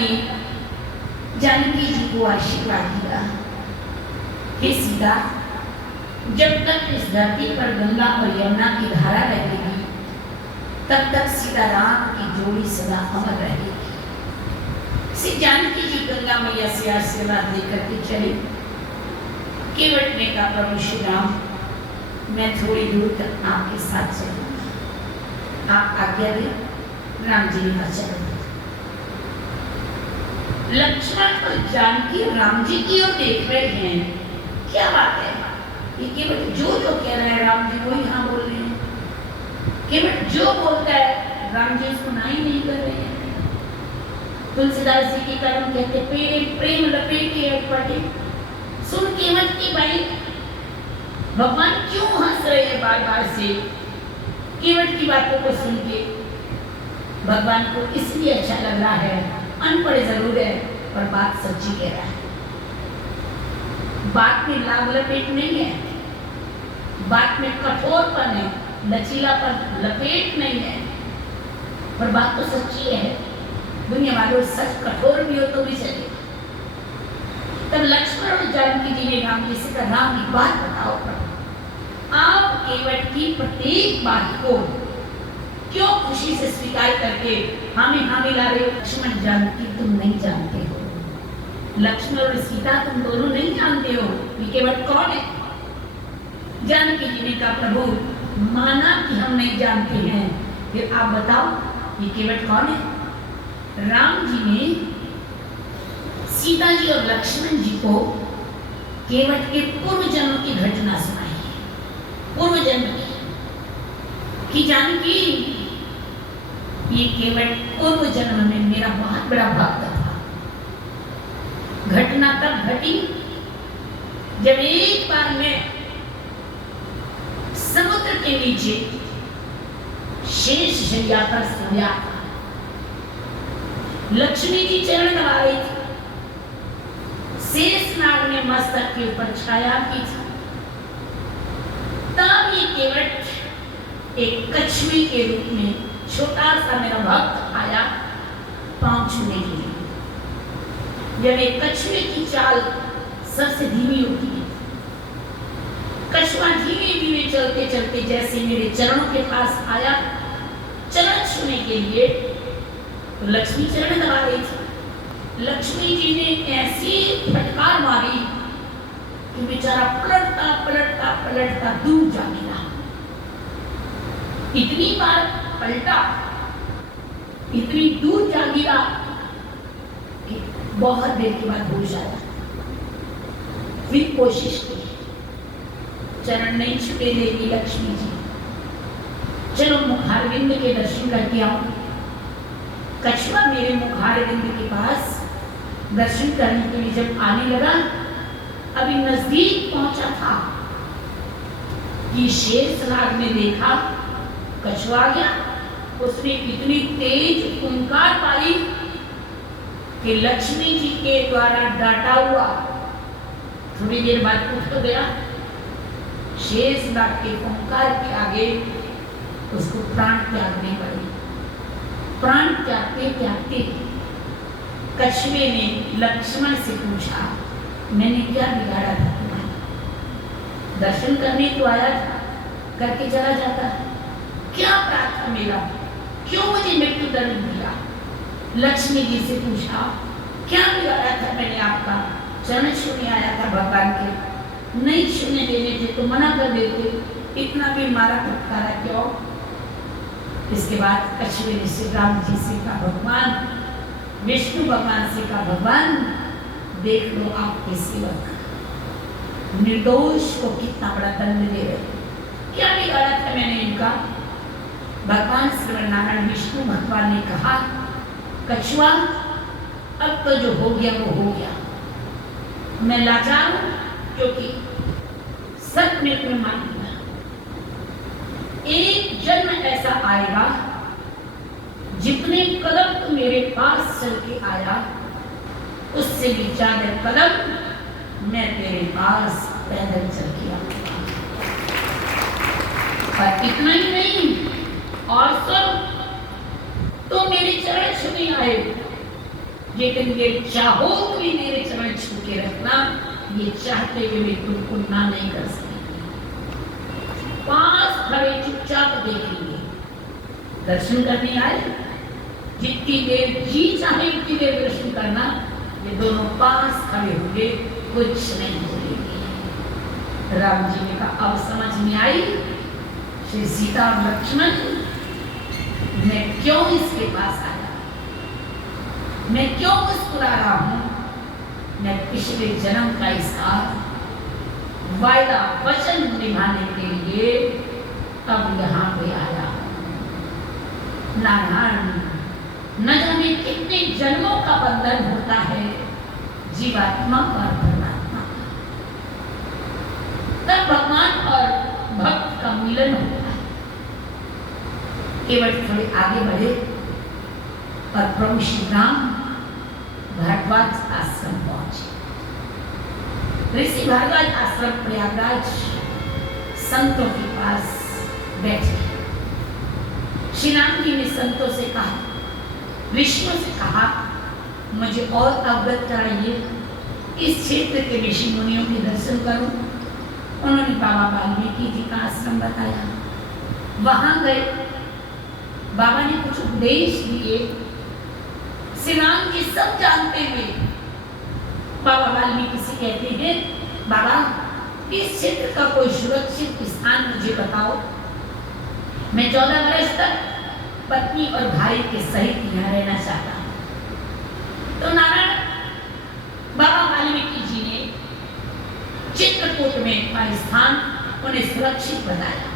ने जानकी जी को आशीर्वाद दिया, हे सीता, जब तक इस धरती पर गंगा और यमुना की धारा रहेगी तब तक सीताराम की जोड़ी सदा अमर रहेगी। श्री जानकी जी गंगा मैया से आशीर्वाद लेकर के चले। केवट ने कहा, प्रभु श्री राम, मैं थोड़ी दूर तक आपके साथ चलूंगा, आप आज्ञा दें। राम जी ने कहा, चलो। लक्ष्मण और जानकी राम जी की ओर देख रहे हैं। क्या बात है, ये केवट जो कह रहे हैं राम जी वही हाँ बोल रहे हैं। केवट जो बोलता है राम जी उसको ना ही नहीं कर रहे हैं। तुलसीदास जी के कर्म कहते, प्रेम लपेटे पटे सुन केवट की बाई। भगवान क्यों हंस रहे हैं बार बार से केवट की बातों को सुन के? भगवान को इसलिए अच्छा लग रहा है, अनपढ़ जरूर है पर बात सच्ची कह रहा है। बात में लाग लपेट नहीं है, बात में कठोरपन है, लचीलापन लपेट नहीं है, पर बात तो सच्ची है। दुनिया वालों सच कठोर भी हो तो भी चलेगा। तब लक्ष्मण और जानकी जी ने राम जी से कहा, राम एक बात बताओ प्रभु, आप केवट की प्रत्येक बात को क्यों खुशी से स्वीकार करके हमें हाँ मिला रहे हो? लक्ष्मण, जानकी तुम नहीं जानते हो, लक्ष्मण और सीता तुम दोनों नहीं जानते हो ये केवट कौन है। जानकी जी ने कहा, प्रभु माना कि हम नहीं जानते हैं, फिर आप बताओ ये केवट कौन है? राम जी ने सीता जी और लक्ष्मण जी को केवट के पूर्व जन्म की घटना सुनाई है। पूर्व जन्म की जानकी, ये केवट पूर्व जन्म में मेरा बहुत बड़ा भक्त था। घटना तब घटी जब एक बार मैं समुद्र के नीचे शेष शैया पर सोया था। लक्ष्मी जी चरण दबा रही थी, शेष नाग ने मस्तक के ऊपर छाया की थी। तब ये केवट एक कछुए के रूप में छोटा सा मेरा भक्त आया पांव छूने के लिए। जब एक कछुए की चाल सबसे धीमी होती है, कछुआ धीमे धीमे चलते चलते जैसे मेरे चरणों के पास आया चरण छूने के लिए, तो लक्ष्मी चरण दबा रही थी। लक्ष्मी जी ने ऐसी फटकार मारी कि बेचारा पलटता पलटता पलटता दूर जा गिरा। इतनी बार पलटा, इतनी दूर जा गिरा कि बहुत देर के बाद होश आया। फिर कोशिश की, चरण नहीं छूटे देगी लक्ष्मी जी, चलो मुखारविंद के दर्शन करके आओ। कछुआ मेरे मुखारविंद के पास दर्शन करने के लिए जब आने लगा, अभी नजदीक पहुंचा था कि शेषनाग ने देखा कछुआ आ गया। उसने इतनी तेज फुंकार पाई कि लक्ष्मी जी के द्वारा डांटा हुआ थोड़ी देर बाद उठ तो गया। शेषनाग के फुंकार के आगे उसको प्राण त्यागने पड़े। प्राण त्यागते त्यागते कछुए ने लक्ष्मण से पूछा, मैंने क्या बिगाड़ा था तुम्हारा? दर्शन करने तो आया था, करके चला जाता, क्या अपराध था मेरा? क्यों मुझे मृत्यु दंड दिया? लक्ष्मी जी से पूछा, क्या बिगाड़ा था मैंने आपका? चरण छूने आया था भगवान के, नहीं छूने देने थे तो मना कर देते, इतना भी मारा फटकारा क्यों? इसके बाद कछुए ने श्री राम जी से कहा, भगवान विष्णु भगवान से कहा, भगवान देख लो आपके सेवक निर्दोष को कितना बड़ा दंड दे रहे, क्या बिगाड़ा था मैंने इनका? भगवान श्री नारायण विष्णु भगवान ने कहा, कछुआ अब तो जो हो गया वो हो गया, मैं लाचार हूं क्योंकि सच में तुम्हें मान लिया। एक जन्म ऐसा आएगा जितने कदम तू मेरे पास चल के आया उससे भी ज्यादा कदम मैं तेरे पास पैदल चल के आऊंगा। और इतना ही नहीं, और सब तो मेरे चरण छूने आए, लेकिन ये चाहो तो भी मेरे चरण छू के रखना, ये चाहते हुए मैं तुमको ना नहीं कर सकती। पास खड़े चुपचाप देखेंगे, दर्शन करने आए, जितनी देर जी चाहे उतनी देर दर्शन करना। ये दोनों पास खड़े होंगे, कुछ नहीं बोलेंगे। राम जी ने कहा अब समझ में आई श्री सीता और लक्ष्मण, मैं क्यों इसके पास आया, मैं क्यों मुस्कुरा रहा हूं। मैं पिछले जन्म का इसका वायदा वचन निभाने के लिए अब यहां पे आया। नारायण, न जाने कितने जन्मों का बंधन होता है जीवात्मा और परमात्मा का, तब भगवान और भक्त का मिलन होता है। केवल थोड़े आगे बढ़े और प्रभु श्री राम भारद्वाज आश्रम पहुंचे। ऋषि भारद्वाज आश्रम प्रयागराज संतों के पास बैठे। श्री राम जी ने संतों से कहा, ऋषियों से कहा, मुझे और अवगत कराइए, इस क्षेत्र के ऋषि मुनियों के दर्शन करूं। उन्होंने बाबा वाल्मीकि जी का आश्रम बताया, वहां गए, बाबा ने कुछ उपदेश दिए। श्री राम जी सब जानते हुए बाबा वाल्मीकि से कहते हैं, बाबा इस क्षेत्र का कोई सुरक्षित स्थान मुझे बताओ, मैं 14 वर्ष तक पत्नी और भाई के सहित यहाँ रहना चाहता हूँ। तो नारायण बाबा वाल्मीकि जी ने चित्रकूट में का स्थान उन्हें सुरक्षित बताया।